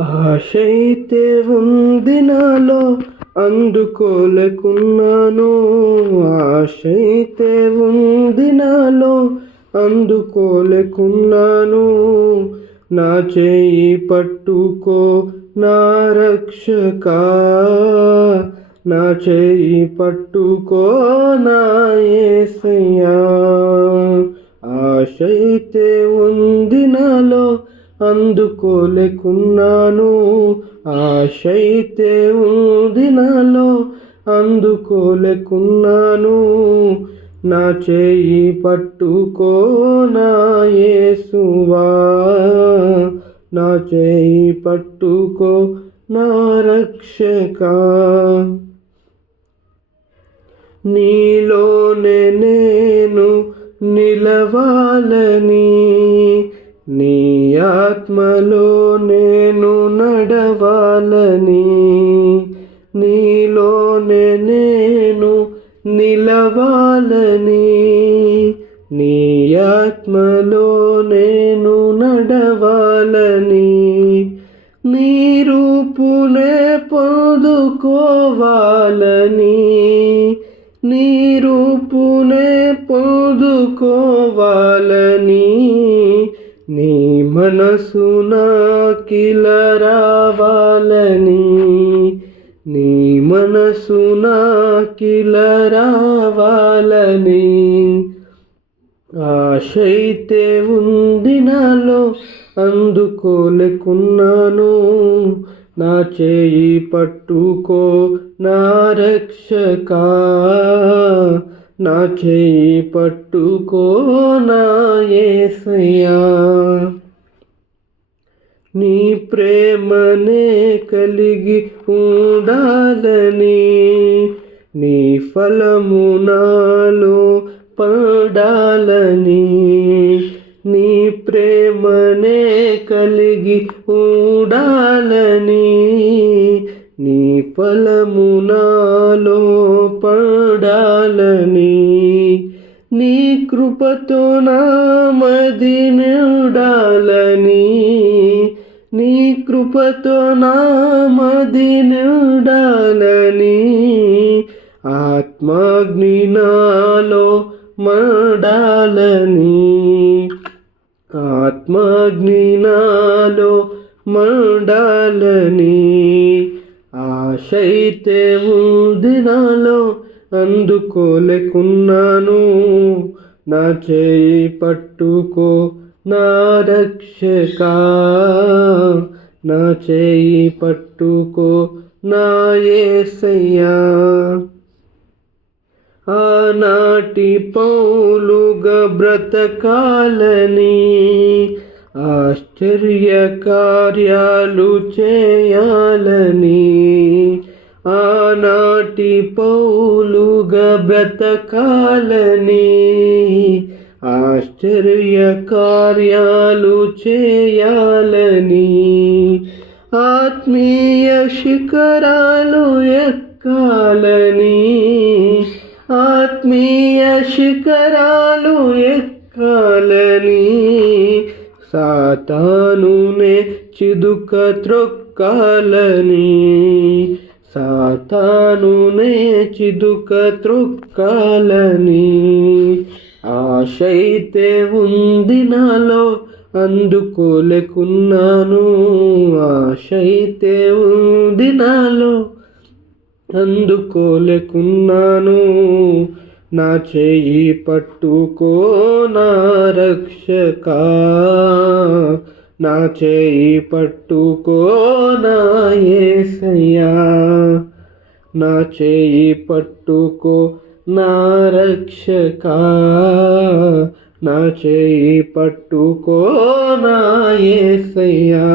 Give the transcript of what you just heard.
ఆశైతే ఉంది నాలో అందుకోలేకున్నాను. ఆశైతే ఉంది నాలో అందుకోలేకున్నాను. నా చేయి పట్టుకో నా రక్షక. నా చేయి పట్టుకో నా ఏసయ్యా. ఆశైతే ఉంది నాలో అందుకోలేకున్నాను. ఆశైతే ఉంది నాలో అందుకోలేకున్నాను. నా చేయి పట్టుకో నా యేసువా నా చేయి పట్టుకో నా రక్షక. నీలోనే నేను నిలవ ఆత్మలో నేను నడవాలని నీలోనే నేను నిలవాలని నీ ఆత్మలో నేను నడవాలని నీ రూపునే పొందుకోవాలని నీ రూపునే పొందుకోవాలని నీ మనసున నాకిల రావాలని నీ మనసున నాకిల రావాలని ఆశైతే ఉంది నాలో అందుకోలేకున్నాను. నా చేయి పట్టుకో నా రక్షక. నా చేయి పట్టుకో నా ఏసయ్యా. నీ ప్రేమనే కలిగి ఉండాలని నీ ఫలము నాలో పడాలని నీ ప్రేమనే కలిగి ఉండాలని నీ ఫలము నాలో పడాలని నీ కృపతో నా మది నిండాలని నీ కృపతో నా మదినుడాలని ఆత్మాగ్ని నాలో మడాలని. ఆత్మాగ్ని నాలో మండాలని. ఆశైతే ఉంది అందుకోలేకున్నాను. నా చేయి పట్టుకో నా రక్షక నా చేయి పట్టుకో నా ఆనాటి పౌలుగా బ్రతకాలని ఆశ్చర్య కార్యాలు చేయాలని ఆనాటి పౌలుగా బ్రతకాలని ఆశ్చర్య కార్యాలు చేయాలని ఆత్మీయ శిఖరాలు ఎక్కాలని ఆత్మీయ శిఖరాలు ఎక్కాలని సాతానునే చిదుక త్రొక్కాలని సాతానునే చిదుక త్రొక్కాలని ఆశైతే ఉంది నాలో అందుకోలేకున్నాను. ఆశైతే ఉంది నాలో అందుకోలేకున్నాను. నా చెయ్యి పట్టుకో నా రక్షక. నా చెయ్యి పట్టుకో నా ఏసయ్యా. నా చెయ్యి పట్టుకో నా రక్షక నా చేయి పట్టుకో నా ఏసయ్యా.